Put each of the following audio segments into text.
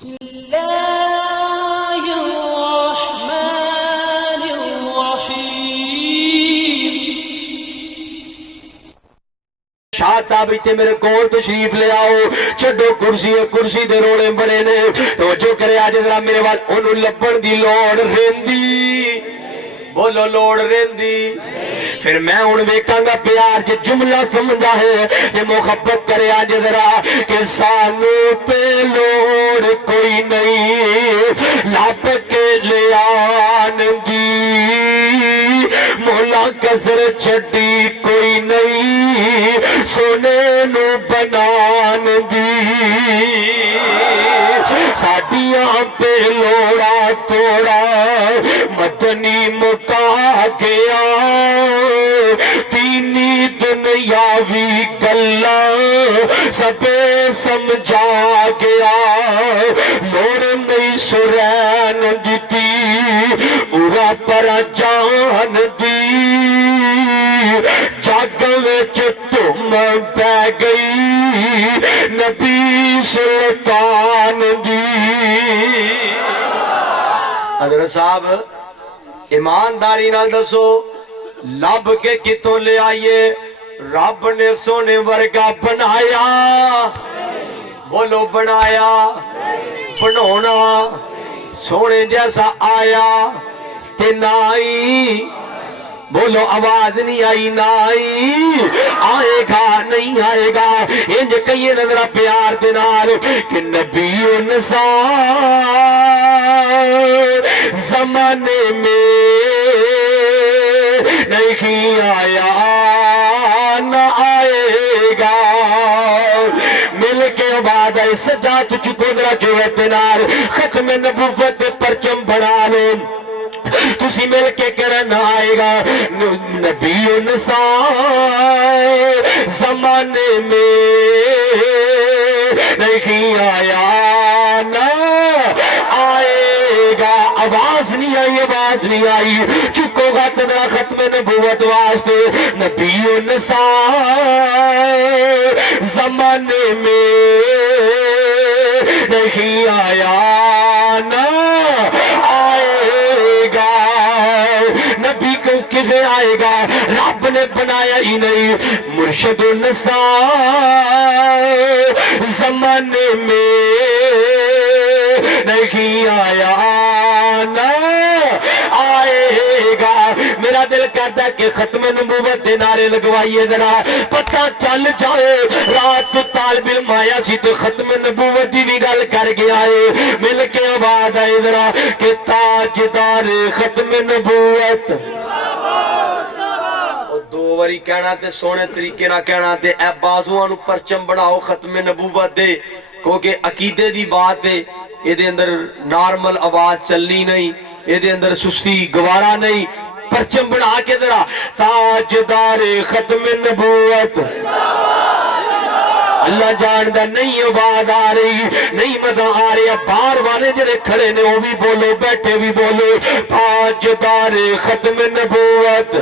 بسم الله الرحمن الرحيم شاہ صاحب اتنے میرے کول تشریف لے آؤ چھڈو کرسی دے روڑے بڑے نے توجہ کرے آج ذرا میرے بعد انہوں لبن دی لوڑ رہندی بولو لوڑ رہندی پھر میں ان ویکاں گا پیار جے جملہ سمجھا ہے یہ محبت کرے آج ذرا کہ سانو تے لوڑ کوئی نہیں لب کے لے آن دی مولا کسر چھڑی کوئی نہیں سونے نو بنان دی ساڑیاں پہ لوڑا توڑا مدنی مکا گیا تینی دنیاوی گلہ سبے سمجھا گیا لوڑ نہیں سرین دیتی برا پر جان دی جاگ وچ تم پہ گئی نبی سلطان دی حضرت صاحب ایمانداری نال دسو لب کے کتوں لے آئیے رب نے سونے ورگا بنایا بولو بنایا بنونا سونے جیسا آیا تے نائی بولو آواز نہیں آئی نائی آئے گا نہیں آئے گا انج کئیے نظر پیار دینار کہ نبی انسان زمانے میں نہیں آیا نہ آئے گا مل کے بعد سجات چکو ذرا جو ہے دینار ختم نبوت پرچم بنا لو تسی مل کے کرنا آئے گا نبی انسان زمانے میں نہیں آیا نہ آئے گا آواز نہیں آئی چکو گا تدرا ختم نبوت واسطے نبی انسان زمانے میں نہیں آیا نہ کسے آئے گا رب نے بنایا ہی نہیں مرشد النساء زمانے میں نہیں آیا نہ آئے گا میرا دل کرتا ہے کہ ختم نبوت دے نعرے لگوائیے ذرا پتہ چل جائے رات طالب علم آیا سی تو ختم نبوت دی بھی گل کر گیا ہے مل کے آواز آئے ذرا کہ تاجدار ختم نبوت دو واری کہنا تے سونے طریقے نہ کہنا تے اے بازوانو پرچم بناؤ ختم نبوت دے کیونکہ عقیدے دی بات ہے یہ دے اندر نارمل آواز چلنی نہیں یہ دے اندر سستی گوارا نہیں پرچم بنا کے ذرا تاجدار ختم نبوت اللہ جاندہ نہیں آواز آ رہی نہیں مزہ آ رہی بار والے جڑے کھڑے نے وہ بھی بولو بیٹھے بھی بولو تاجدار ختم نبوت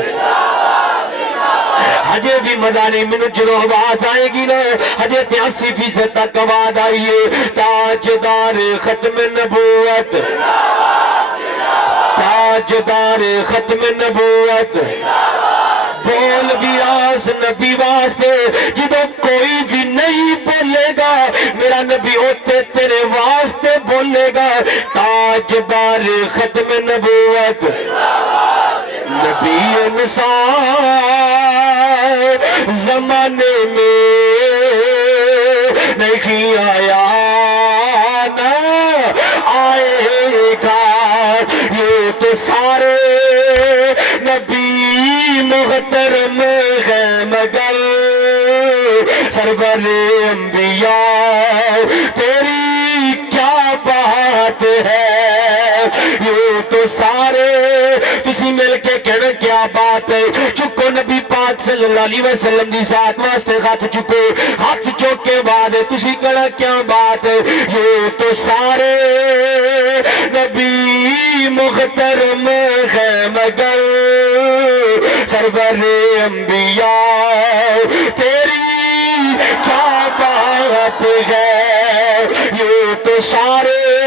ہجے بھی مزہ نہیں منو جرو آواز آئے گی نا ہجے 83% تک آواز آئیے تاجدار ختم نبوت تاجدار ختم نبوت بول ویراس نبی واسطے جدو کوئی بھی نہیں بولے گا میرا نبی ہوتے تیرے واسطے بولے گا تاجدار ختم نبوت نبی انسان زمانے میں نہیں آیا نہ آئے گا یہ تو سارے نبی محترم ہے مگر سرور انبیاء تیری کیا بات ہے یہ تو سارے تسی مل کے کہنا کیا بات ہے چکو نبی پاک صلی اللہ علیہ وسلم دی ساتھ واسطے ہاتھ چکو ہاتھ چوک کے بعد تسی کہنا کیا بات ہے یہ تو سارے نبی محترم ہے مگر سرور انبیاء تیری کیا بات ہے یہ تو سارے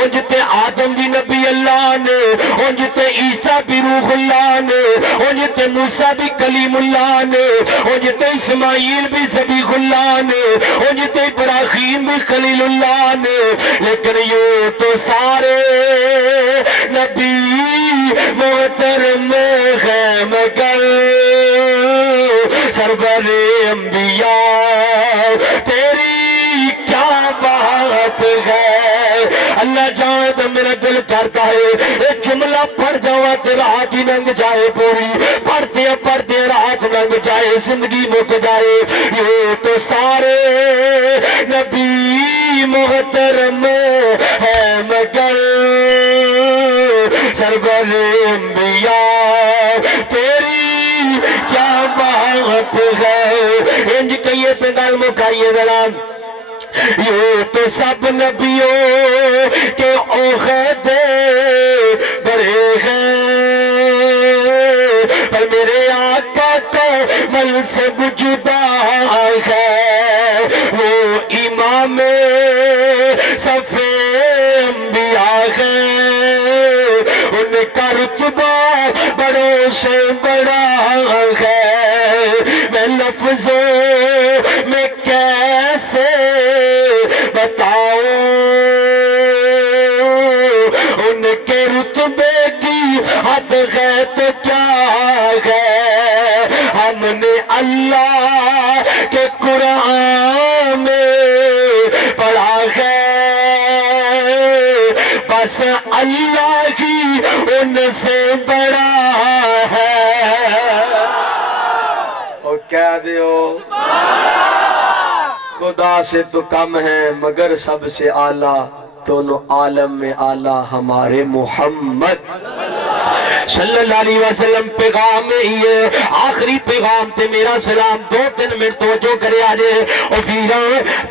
انج تے آدم بھی نبی اللہ نے، انج تے عیسیٰ بھی روح اللہ نے، انج تے موسیٰ بھی کلیم اللہ نے، انج تے اسماعیل بھی ذبیح اللہ نے، انج تے ابراہیم بھی خلیل اللہ نے، لیکن یہ تو سارے نبی محترم ہے مگر سرور انبیاء تیری کیا بات ہے۔ اللہ جان میرا دل کرتا ہے ایک جملہ پڑھ جاؤں تے رات ہی لنگ جائے پوری، پڑھتے رات لنگ جائے زندگی مک جائے۔ یہ تو سارے نبی محترم ہے مگر سرور انبیاء تیری کیا بات ہے۔ انج کہیے تے گل مکائیے ذرا، یہ تو سب نبیوں کے عہدے بڑے ہیں، پر میرے آقا کا منصب جدا ہے، وہ امام صف انبیاء ہے، ان کا رتبہ بڑوں سے بڑا ہے، میں لفظوں میں کیسے بتاؤں ان کے رتبے کی حد ہے تو کیا ہے۔ ہم نے اللہ کے قرآن میں پڑھا ہے، بس اللہ ہی ان سے بڑا ہے۔ اور کہہ دیو خدا سے تو کم ہے مگر سب سے اعلیٰ، دونوں عالم میں اعلیٰ ہمارے محمد صلی اللہ علیہ وسلم۔ پیغام میں ہی ہے آخری پیغام تے میرا سلام، 2-3 منٹ توجہ کرے آجے۔ اور ویراں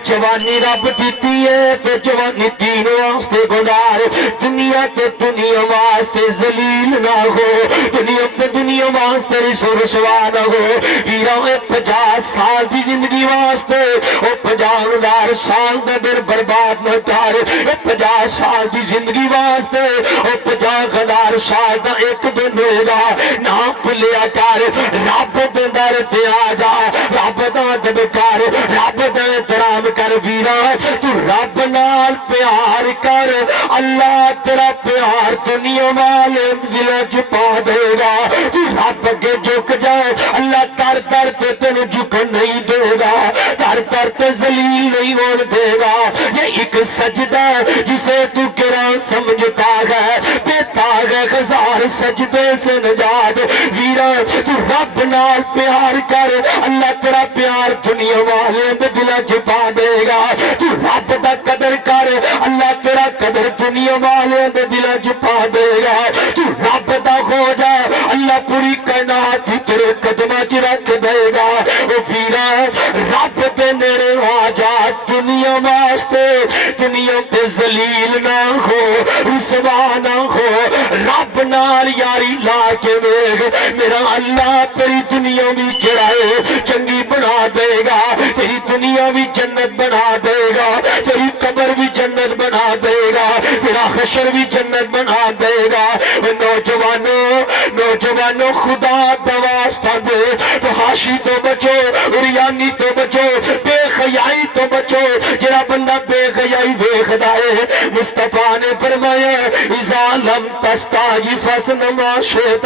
جوانی رب دیتی ہے تے جوانی دین واسطے گزار، دنیا تے دنیا واسطے ذلیل نہ ہو، دنیا تے دنیا واسطے رسوا نہ ہو۔ ویراں 50 سال دی زندگی واسطے او 50,000 سال دا دن برباد نہ کر، 50 سال دی زندگی واسطے او 50,000 سال دا ایک دن ہوگا، نہ بھولیا کر، رب دے در تے آ جا، رب دا ادب کر، رب دا احترام کر۔ ویرا تو رب نال پیار کر، اللہ تیرا پیار دنیا والے دل چ پا دے گا۔ تو رب اگے جھک جائے، اللہ در در تے تینوں جھکن نہیں دے گا، در در تے ذلیل نہیں ہون دے گا۔ یہ ایک سجدہ جسے تو کرا سمجھتا ہے، دیتا ہے ہزار سجدے سے نجات۔ ویرا تو رب نال پیار کر، اللہ تیرا پیار دنیا والے دے دل چ پا دے گا۔ تو رب دا قدر کر، اللہ تیرا قدر دنیا والے دے دل چ پا دے گا۔ تو رب دا ہو جا، اللہ پوری کائنات ہی تیرے قدماں چ رکھ دے گا۔ او ویرا رب دے نیڑے آ جا، دنیا واسطے دنیا تے ذلیل نہ ہو، رسوا نہ ہو، رب نال یاری لا کے ویگ، میرا اللہ تیری دنیا بھی چڑھائے چنگی بنا دے گا، تیری دنیا بھی جنت بنا دے گا، تیری قبر بھی جنت بنا دے گا، تیرا حشر بھی جنت بنا دے گا۔ نوجوانوں خدا دا واسطہ دے، فحاشی تو بچو، عریانی تو بچو، بے خیائی تو بچو۔ جڑا بندہ بے خیائی ویکھدا ہے، مصطفیٰ نے فرمایا اذا لم تستحی فاصنع ما شئت،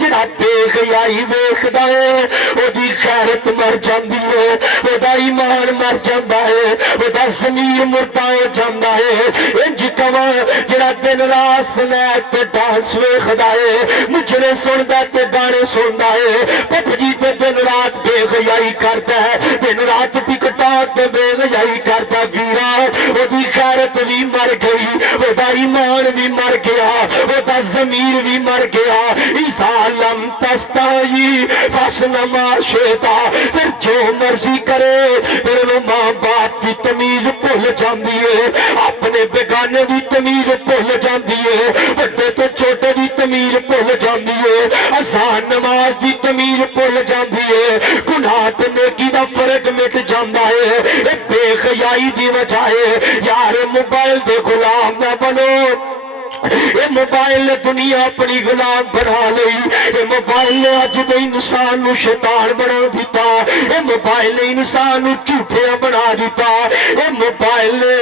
جڑا بے حیائی ویکھدا ہے او دی غیرت مر جاندی ہے، او دا ایمان مر جاندا ہے، او دا ضمیر مردہ ہو جاندا ہے۔ انج کواں جڑا دن رات سنیک تے ڈانس ویکھدا ہے، مجھے سندا تے گانے سندا ہے، پپ جی تے دن رات بے حیائی کردا ہے، دن رات ٹک ٹاک تے بے حیائی کردا، ویرا او دی غیرت بھی مر گئی، او دا ایمان بھی مر گیا، او دا ضمیر بھی مر گیا۔ اذا لم تستحی فاصنع ما شئت، پھر جو مرضی کرے، پھر ماں باپ کی تمیز بھول جاندی ہے، اپنے بیگانے دی تمیز بھول جاندی ہے، بڑے تو چھوٹے دی تمیز بھول جاندی ہے، اذان نماز دی تمیز بھول جاندی ہے، گناہ تے نیکی دا فرق مٹ جاندا ہے۔ اے بے حیائی دی وجہ ہے، یار موبائل موبائل دے غلام نہ بنو یہ موبائل نے دنیا اپنی غلام بنا لئی یہ موبائل نے اج دے انسان نو شیطان بنا دیتا یہ موبائل نے انسان نو جھوٹیا بنا دیتا یہ موبائل نے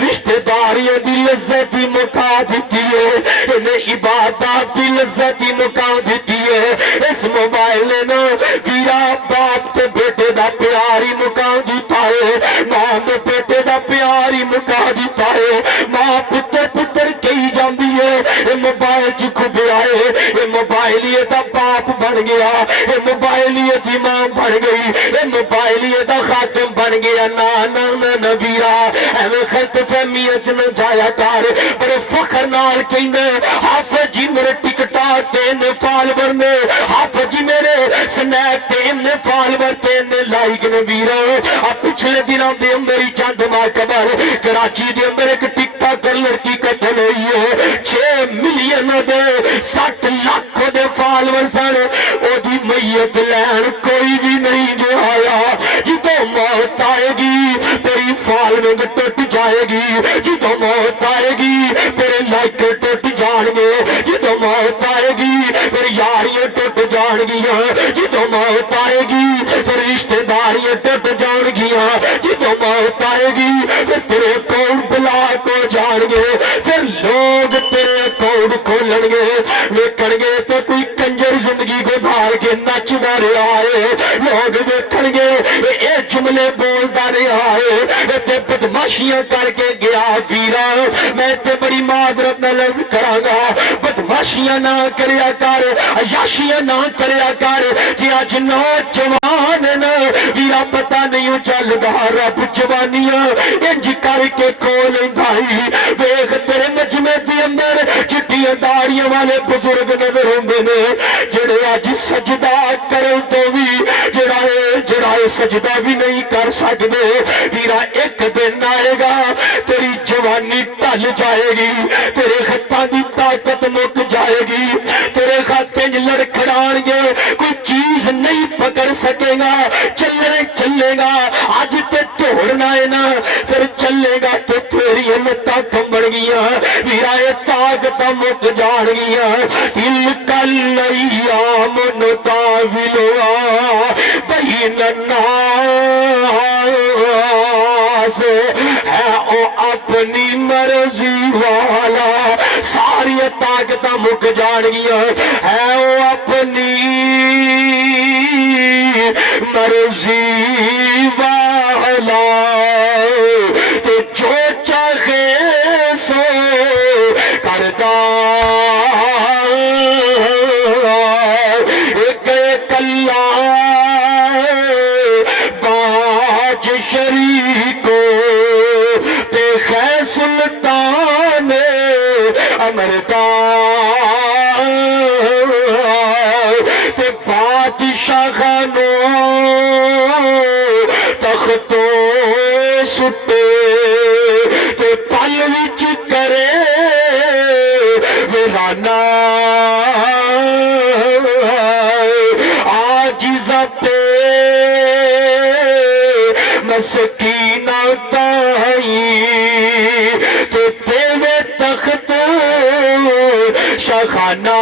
رشتہ داریاں دی لذت بھی مکا دیتی ہے انہیں عبادات دی لذت بھی مکا دیتی ہے اس موبائل نے نا ویرا باپ تے بیٹے دا پیار ہی مکا دیتا ہے ماں تے بیٹے دا پیار ہی مکا دیتا ہے ماں پتر پتر کہی جاندی یہ موبائل چ کھبیا ہے یہ موبائل یہ دا باپ بن گیا یہ موبائل یہ دی ماں بن گئی یہ موبائل یہ دا خاتم بن گیا نا نا نا نبیرا ایویں خلط فہمی اچ نہ جایا کر بڑے فخر نال کہندے حافظ جی میرے ٹکٹا تین فالور نے حافظ جی میرے سنیپ تین فالور تین لائک نبیرا پچھلے دنوں دے میری چند ماہ قبل کراچی دے اندر ایک ٹک ٹاکر لڑکی قتل ہوئی ہے 6 ملین دے 60 لاکھ دے فالور سن او دی میت لین کوئی بھی نہیں جو آیا جدوں موت آئے گی تیری فالوئنگ ٹوٹ جائے گی جدوں موت آئے گی تیرے لائک ٹوٹ جان گے جدوں موت آئے گی پھر یاریاں ٹوٹ جان گیاں جدوں موت آئے گی پھر رشتہ داریاں ٹوٹ جان گیاں جدوں موت آئے گی پھر تیرے اکاؤنٹ بلاک ہو جان گے پھر لوگ تیرے اکاؤنٹ کھولن گے ویکھن گے تو کوئی کنجر زندگی گزار کے نچدا رہا ہے لوگ ویکھن گے اے جملے بولدا رہا ہے تے بدماشیاں کر کے گیا ویرا میں تے بڑی معذرت نال عرض کراں گا بدماشیاں نہ کریا کر عیاشیاں نہ کریا کر جی اج نوجوان نا ویرا پتہ نہیں چلدا رب جوانیاں انج کر کے کھول لیندا ویکھ تیرے مجمع دے اندر چٹیاں داڑیاں والے بزرگ نظر ہوندے نے جڑے اج سجدہ کرن تو بھی جڑا سجدہ بھی نہیں کر سکدے ویرا ایک دن آئے گا تیری جوانی ٹل جائے گی تیرے ہتھاں دی طاقت مک جائے گی تیرے ہاتھ لڑکھڑان گے کوئی چیز نہیں پکڑ سکے گا چلے گا اج تے دوڑنا ہے نا پھر چلے گا تے تیری لتاں کمبڑ گیاں ویرا یہ طاقت مک جان گیاں تلک الایام نداولها بین الناس ہے او اپنی مرضی والا ساری طاقت مک جان گیاں ہے او اپنی مرضی والا تے جو چاہے سو کردا ایک اللہ باج شریکو تے ہے سلطان امردان تے بادشاہانو تختو سٹے تے پل وچ کرے ویرانا عاجزاں پہ مسکینہ تائی تے تیوے تخت شاہانہ